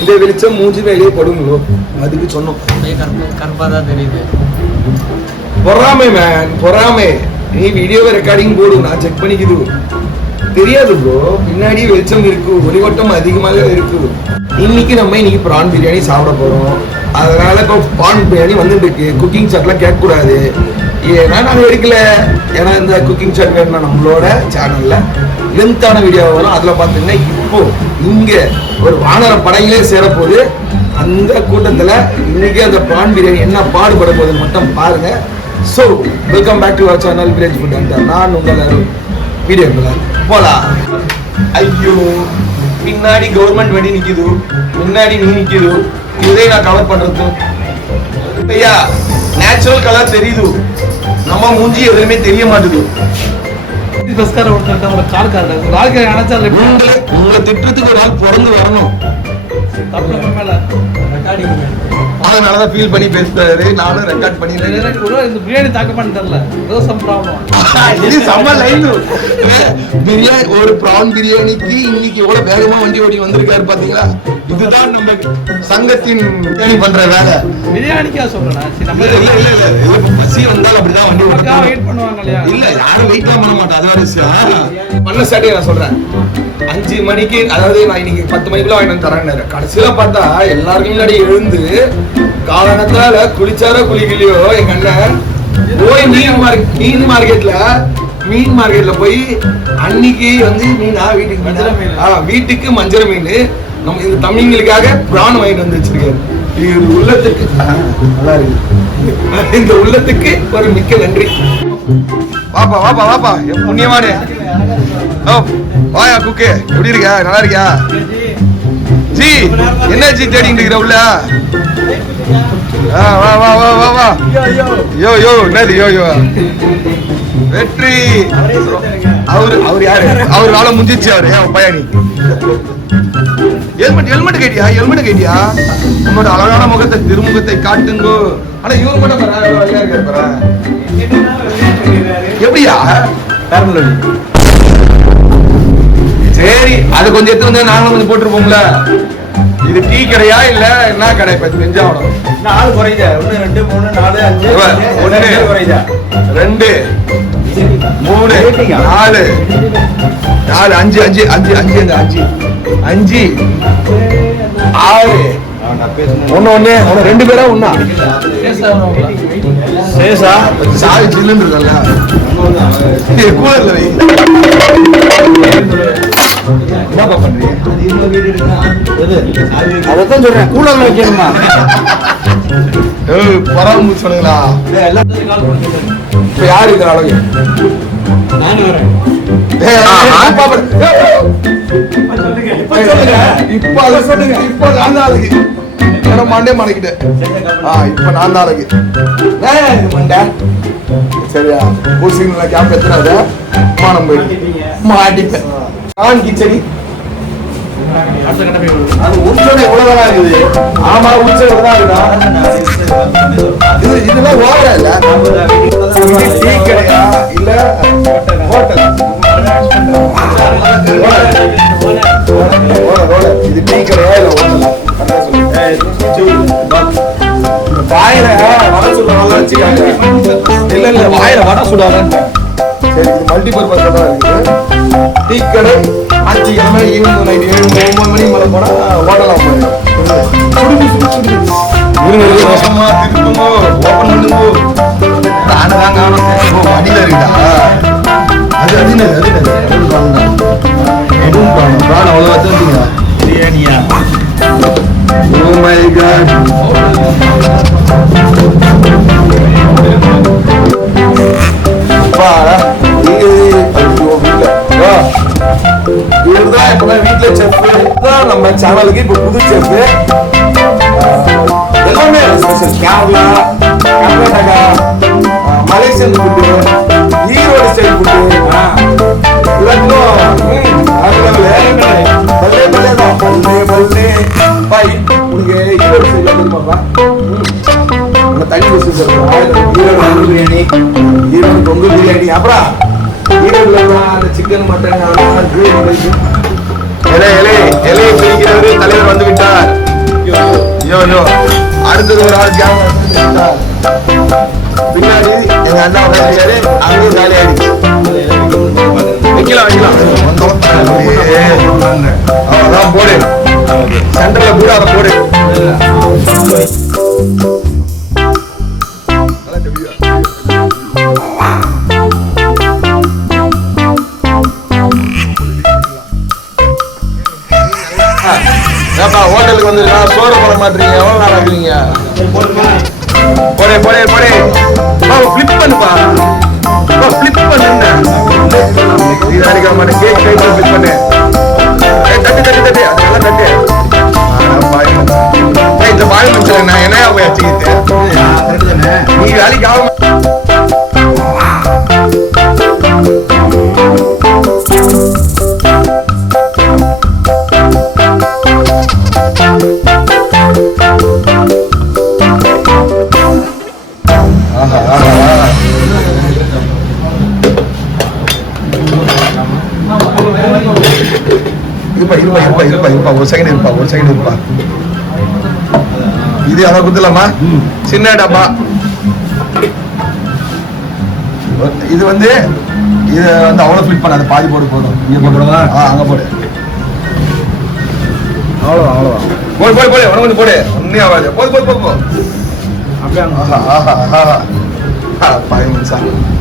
இந்த வெளிச்சம் மூஞ்சி வேலையே படுங்களோ அதுக்கு சொன்னோம். கருப்பா தான் தெரியுது. பொறாமை மேன், பொறாமை. நீ வீடியோவை ரெக்கார்டிங் போடு, நான் செக் பண்ணிக்குது. தெரியாது ப்ரோ, பின்னாடி வெளிச்சம் இருக்கு, ஒளிவட்டம் அதிகமாக இருக்கு. இன்னைக்கு ப்ரான் பிரியாணி சாப்பிட போறோம். அதனால இப்போ ப்ரான் பிரியாணி வந்துட்டு இருக்கு. குக்கிங் சாட்லாம் கேட்கக்கூடாது, ஏன்னா நாங்கள் எடுக்கல. ஏன்னா இந்த குக்கிங் சாட் வேணும்னா நம்மளோட சேனல்ல லென்த்தான வீடியோ வரும். அதில் பார்த்தீங்கன்னா இப்போ இங்கே ஒரு வானர படையிலே சேரப்போகுது. அந்த கூட்டத்தில் இன்னைக்கு அந்த ப்ரான் பிரியாணி என்ன பாடுபட போகுதுன்னு மட்டும் பாருங்க. So welcome back to our channel village food and நான் உங்கள் வீடியோக்குள்ள போலாம். ஐயோ, பின்னாடி கவர்மெண்ட் வண்டி நிக்குது, முன்னாடி நீ நிக்குது. இதே நான் கவர் பண்றது ஐயா. நேச்சுரல் கலர் தெரியுது, நம்ம மூஞ்சி எதுவுமே தெரிய மாட்டுது. உங்களை திட்டத்துக்கு ஒரு நாள் பிறந்து வரணும். அதனாலதான் ஃபீல் பண்ணி பேசுறாரு. நானும் ரெக்கார்ட் பண்ணிடுறேன். பிரியாணி தாக்க பண்ணல, பிரியாணி ஒரு ப்ரான் பிரியாணிக்கு இன்னைக்கு எவ்வளவு வேகமா வண்டி ஓடி வந்திருக்காரு பாத்தீங்களா? இதுதான் நம்ம சங்கத்தின் தேடி பண்ற வேலை. பிரியாணிக்கா சொல்றேன். பசி வந்தால் அப்படிதான் வண்டி வெயிட் பண்ணுவாங்க இல்லையா? இல்ல, யாரும் வெயிட்லாம் பண்ண மாட்டோம். அது வரை பண்ண ஸ்டார்டிங் நான் சொல்றேன். 5 மணிக்கு, அதாவது நான் இன்னைக்கு 10 மணிக்குள்ள வாங்கிட்டு வந்து தரேன். கடைசியில பார்த்தா எல்லாருக்கும் முன்னாடி எழுந்து காலகத்தால குளிச்சாரோ குளிக்கலையோ எங்க அண்ணன் போய் மீன் மார்க்கெட்ல போய் அன்னைக்கு வந்து மீனா வீட்டுக்கு மஞ்சள் மீன் நம்ம இந்த தமிழ்களுக்காக பிரான் வாங்கிட்டு வந்து வச்சிருக்காரு. இது உள்ளத்துக்கு நல்லா இருக்கு. இந்த உள்ளத்துக்கு ஒரு மிக்க நன்றி. வாப்பா வாப்பா வாப்பா, புண்ணியமானே. வாயா குக்கு, எப்படி இருக்க? நல்லா இருக்கியா ஜி? என்ன ஜி தேடிட்டு இருக்கிற உள்ள? வா வா வா வா வா. யோ யோ, என்னது யோ யோ? வெற்றி. அவர் யாரு? அவர் வேலை முடிஞ்சிச்சு. அவரு பையனி ஹெல்மெட் கேட்டியா? உன்னோட அழகான முகத்தை, திருமுகத்தை காட்டுங்கோ. ஆனா இவங்க மட்டும் எப்படியா? சரி, அது கொஞ்சம் எடுத்து வந்து நாங்களும் கொஞ்சம் போட்டுருப்போம்ல. இது டீ கடையா இல்ல என்ன கடை? இப்ப தெரிஞ்சாவணும். 4 குறையுதா? 1 2 3 4 5 1 குறையுதா? 2 3 4 5 5 5 5 5 6 ஒண்ணு 2 பேரா ஒண்ணா? சேசா சாவி சில்லுன்னு இருக்கல. கூலர்ல வை. என்னப்பா பண்றீங்க? அதான் சொல்றேன், கூலர்ல வைக்கணுமா? பரவாயில்ல சொன்னீங்களா? இப்ப யாரு இருக்கிற அழகு? நானும் வரேன். இப்ப நான் தான் அழகு. மண்டே மடக்கிட்டேன். இப்ப நான் தான் அழகு. மண்டை சரியா? பூசிங்களா? கேப் எத்தனாவது? மானம் போயிட்டு மாட்டிப்பேன். நான் கிச்சடி அது உச்சோட இவ்வளவுதான் இருக்குது. ஆமா, உச்சோட தான் இருக்கா. இதெல்லாம் ஓவரா இல்ல. டீ கடையா இல்ல ஹோட்டல்? இது டீ கடையா இல்ல ஹோட்டலா? வாயில வடை சுடுவாங்க வச்சுக்காங்க. இல்ல வாயில வடை சுடுவாங்க. சரி, இது மல்டிபர்பஸ் தான் இருக்குது. டீ கடை 5 கிழமை ஈவினிங் நைட் 7 9 மணி மேல போனா ஹோட்டலாம் போயிடும். வருஷமா திருப்புமோ ஓப்பன் பண்ணுமோ தானதான் காணும். அடியில இருக்குதா? அது அவ்வளவு வச்சுட்டீங்களா? பிரியாணியா? Oh my God. இவர்தான் இப்பதான் வீட்டுல செஃப் தான். நம்ம சேனலுக்கு இப்ப புது செஃப். எல்லாமே special. Kerala, Karnataka, Malaysian food, Erode style food உனக்கு ஈரோடு ஸ்டைல் தெரியுமாப்பா? தண்ணி ஈரோடு பிரியாணி, ஈரோடு பொங்கல் பிரியாணி, அப்புறம் ஈரோடுல அந்த சிக்கன் மட்டன் இலையை பிரிக்கிறது தலைவர் வந்து விட்டார். அடுத்தது ஒரு ஆள் பின்னாடி எங்க அண்ணா உட்காந்துருக்காரு, அங்கேயும் காலி ஆயிடுச்சு. வைக்கலாம் அவ்வளவுதான், போடு சென்டர்ல கூட அதை போடு. ஹோட்டலுக்கு வந்து சோறு போட மாட்டீங்க, எவ்வளவு நாள் ஆகுறீங்க? போடே போடே போடே ஃபிளிப் பண்ணுப்பா, ஃபிளிப் பண்ணுங்க. கேக் கைட் ஃபிளிப் பண்ணு, தட்டு தட்டு தட்டு அதெல்லாம் தட்டு. இந்த பாய் மனுஷன் நான் என்ன போய் வச்சுக்கிட்டு நீ வேலைக்கு ஆகும். இருப்பா ஒரு செகண்ட் இருப்பா. இது அவன் குத்துலாமா? சின்ன டப்பா இது வந்து அவ்வளவு ஃபிட் பண்ண, பாதி போடு போதும். இங்க போடுவா, அங்க போடு. அவ்வளவுதான் போடு போடு போடு, உனக்கு வந்து போடு. ஒன்னே ஆகாது, போது போது போது போ.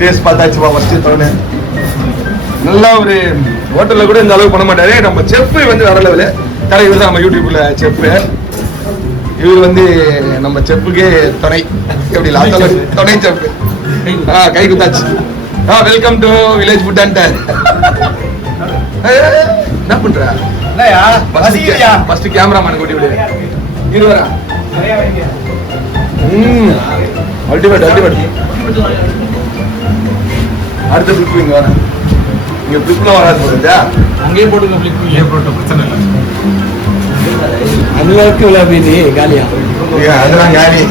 டேஸ்ட் பார்த்தாச்சுப்பா ஃபர்ஸ்ட் தோணு. நல்லா ஒரு ஹோட்டல்ல கூட இந்த அளவுக்கு பண்ண மாட்டாரு. நம்ம செஃப் வந்து வேற லெவலு. இவர் தான் நம்ம யூடியூப்ல செஃப். இவர் வந்து நம்ம செஃப்புக்கே துணை, எப்படி துணை செஃப். கை குத்தாச்சு. Welcome to village food and என்ன பண்ற? ஃபர்ஸ்ட் கேமராமேன் கூட்டி விடு. இருவரா அல்டிமேட் அல்டிமேட். அடுத்த ட்ரிப் இங்க வரேன். இங்க ட்ரிப்ல வராது போகுதா? அங்கேயே போட்டுங்க. ட்ரிப் இங்கே போட்டு பிரச்சனை இல்லை. அன்னைக்கு உள்ள மீதி காலியா? அதெல்லாம் காலி.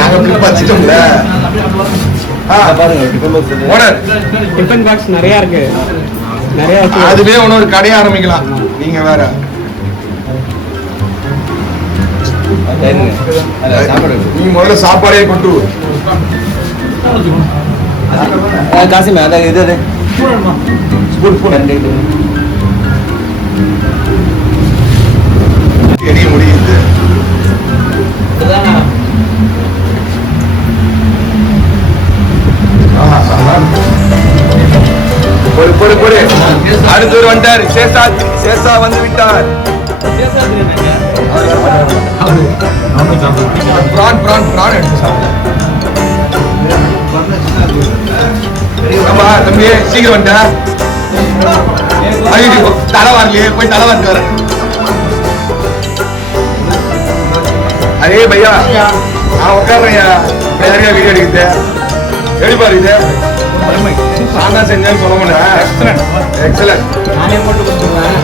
நாங்க ட்ரிப் வச்சிட்டோம்ல. பாருங்க ஓனர் டிஃபன் பாக்ஸ் நிறைய இருக்கு. நிறைய அதுவே ஒரு கடையை ஆரம்பிக்கலாம். நீங்க வேற நீ முதல்ல சாப்பாடே கொண்டு காசிமே அத இது எரிய முடியுது. அடுத்தவர் வந்துட்டார். சேஷா வந்து விட்டார். பிரான் பிரான் பிரான் எடுத்து சாப்பிடு. தம்பி சீக்கிரம் வந்துட்டா. தலை வரலையே, போய் தலை வாங்கிட்டு வர. அதே பையா நான் உட்கார்றேன். நிறைய வீடியோ எடுக்குது. எப்படி பாரு இது நான் தான் செஞ்சேன்னு சொல்ல மாட்டேன். எக்ஸலன்ட். நானே போட்டு கொடுத்துருவேன்.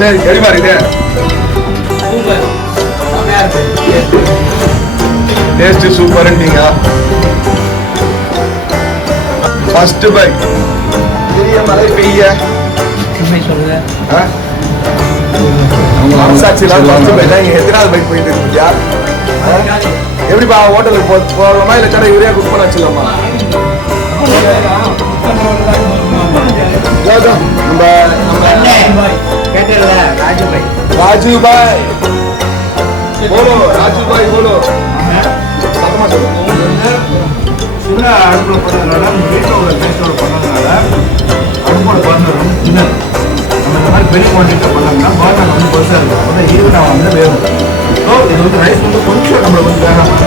சரி எப்படி பாரு இது டேஸ்ட் சூப்பர்ன்றீங்க. ஃபர்ஸ்ட் பைக் பெரிய மழை பெய்ய சொல்லுங்க. எத்தனாவது பைக் போயிட்டு இருக்கியா? எப்படிப்பா ஹோட்டலுக்கு போகலாமா இல்ல கடை யூரியா குக் பண்ண வச்சுக்கலாமா? ராஜு பாய் போலோ, ராஜு பாய் போலோ. சின்ன அடுப்புல பண்ணதுனால வீட்டில் உள்ள கேஸோட பண்ணதுனால அடுப்போட பர்னர் சின்னது. நம்ம இந்த மாதிரி பெரிய குவான்டிட்டியில் பண்ணோம்னா பர்னர் வந்து பெருசாக இருக்கும். அதான் ஈவனாக வந்து வேகும். ஸோ இது வந்து ரைஸ் வந்து கொஞ்சம் நம்மளை வந்து வேகாமல்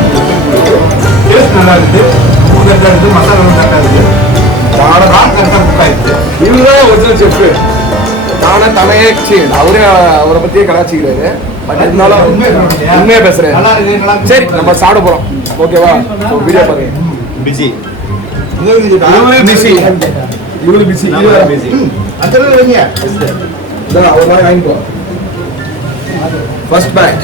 டேஸ்ட் நல்லா இருக்குது. உப்பு கரெக்டாக இருக்குது, மசாலாவும் கரெக்டாக இருக்குது. நானும் கரெக்டாக குக் ஆகிடுச்சு. இவருதான் ஒரிஜினல் செஃப். நானே தலையே அவரை பத்தியே கலாச்சிக்கிறாரு. பட் இருந்தாலும் உண்மையா பேசுறேன். சரி நம்ம சாப்பிட போறோம். ஓகேவா? வீடியோ பாருங்க. பிஸி இவரு பிஸி அந்த வைங்க. ஒரு மாதிரி வாங்கிக்கோ. ஃபர்ஸ்ட் பேக்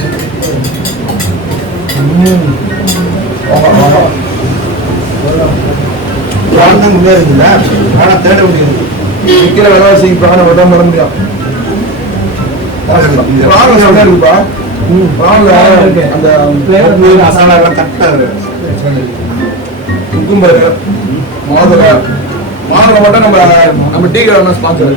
பிரான் தான் முன்னே இருக்குல்ல, ஆனா தேட முடியாது. விற்கிற விலைவாசிக்கு பிராண உடம்பு பண்ண முடியும். பிராண நல்லா இருக்குப்பா. பிரான்ல அந்த மசாலா எல்லாம் கரெக்டா இருக்கு. குக்கும்பர், மாதுளை மட்டும் நம்ம டீ கடை ஸ்பான்சர்.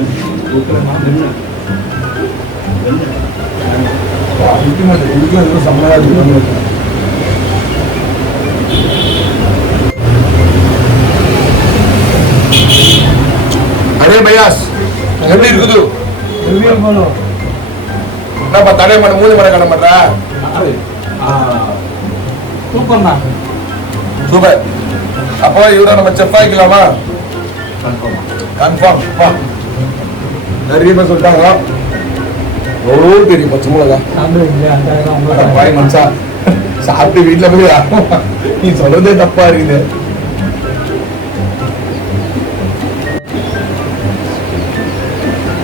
அரே பயாஸ் எப்படி இருக்குது? என்னப்பா தடை பண்ண மூணு மணி கடை பண்ற? சூப்பர். அப்போ இவரை நம்ம செஃப் ஆகிக்கலாமா? கன்ஃபார்ம். நிறைய பேர் சொல்லிட்டாங்க எவ்வளோ பெரிய பச்சை மிளகா பாய் மனுஷா சாப்பிட்டு வீட்டுல போய் நீ சொல்றதே தப்பா இருக்குது.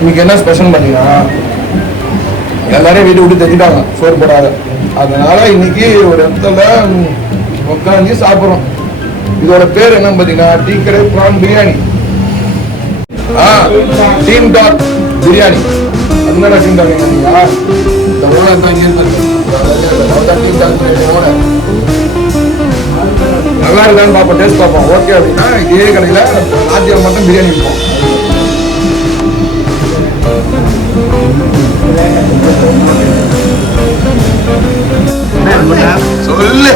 இன்னைக்கு என்ன ஸ்பெஷல் பாத்தீங்கன்னா எல்லாரையும் வீட்டு விட்டு தெரிஞ்சுட்டாங்க சோறு போடாத. அதனால இன்னைக்கு ஒரு இடத்துல உட்காந்து சாப்பிடுறோம். இதோட பேர் என்ன பாத்தீங்கன்னா டீ கடை prawn biryani. Team dot biryani. அதனால டீம் டாட் கேட்டீங்களா? இந்த ஓனர் தான் இங்கே நல்லா இருக்கான்னு பார்ப்போம், டேஸ்ட் பார்ப்போம். ஓகே அப்படின்னா இதே கடையில் ஆத்தியம் மட்டும் பிரியாணி இருக்கும். சொல்லு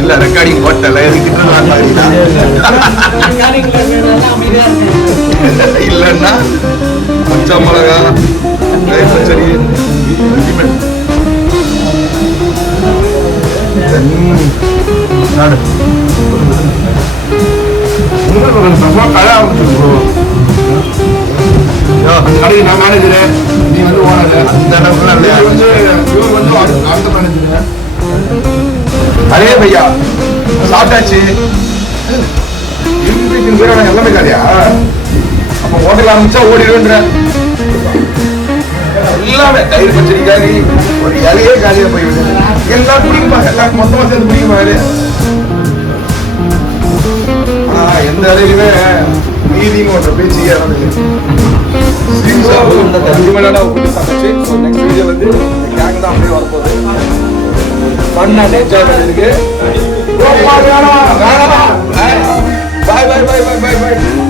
இல்ல ரெக்கார்டிங் போட்டல இல்லன்னா பச்சை மிளகா பச்சடி கடைக்கு நான் மேனேஜரு, நீ வந்து ஓனர். அந்த அளவுக்கு இவர் வந்து அடுத்த மேனேஜரு. அரே பையா சாப்பிட்டாச்சு. எல்லாமே காரியா? அப்ப ஹோட்டல் ஆரம்பிச்சா ஓடிடுன்ற எல்லாமே தயிர் பச்சடி காரி ஒரு இலையே காலியா போயிடுது. எல்லாம் குடிக்குமா? எல்லாம் மொத்தமா சேர்ந்து குடிக்குமா? எந்த இலையிலுமே மீதின்னு ஒன்ற பேச்சு இறந்துச்சு. பாய் பாய் பாய் பாய் பாய் பாய்.